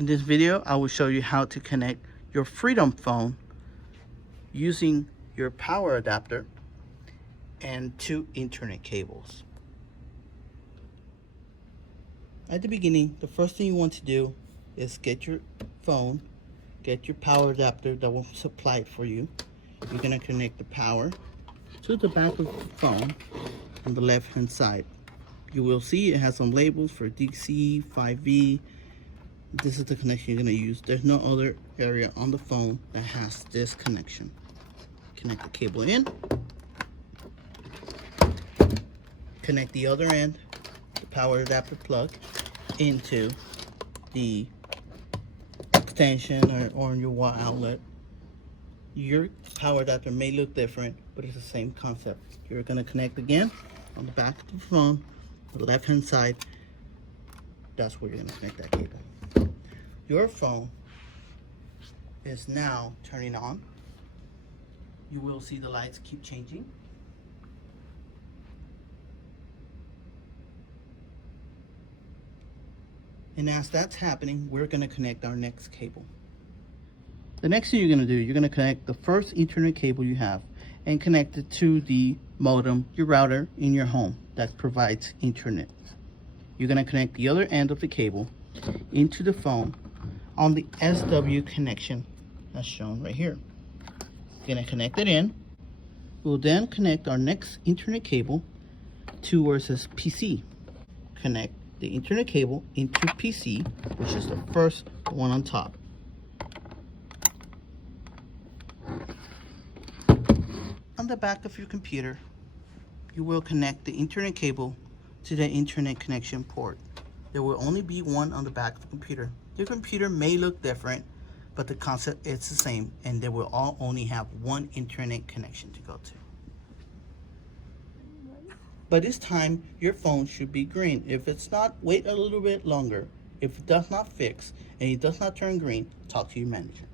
In this video, I will show you how to connect your Freedom phone using your power adapter and 2 Ethernet cables. At the beginning, the first thing you want to do is get your phone, get your power adapter that will supply it for you. You're going to connect the power to the back of the phone on the left hand side. You will see it has some labels for DC, 5V. This is the connection you're going to use. There's no other area on the phone that has this connection. Connect the cable in. Connect the other end, the power adapter plug, into the extension or your wall outlet. Your power adapter may look different, but it's the same concept. You're going to connect again on the back of the phone, the left hand side. That's where you're going to connect that cable. Your phone is now turning on. You will see the lights keep changing. And as that's happening, we're going to connect our next cable. The next thing you're going to do, you're going to connect the first Ethernet cable you have and connect it to the modem, your router in your home that provides Ethernet. You're going to connect the other end of the cable into the phone on the SW connection as shown right here. You're going to connect it in. We'll then connect our next Ethernet cable to where it says PC. Connect the Ethernet cable into PC, which is the first one on top. On the back of your computer, you will connect the Ethernet cable to the Ethernet connection port. There will only be one on the back of the computer. Your computer may look different, but the concept is the same, and they will all only have one Ethernet connection to go to. By this time, your phone should be green. If it's not, wait a little bit longer. If it does not fix and it does not turn green, talk to your manager.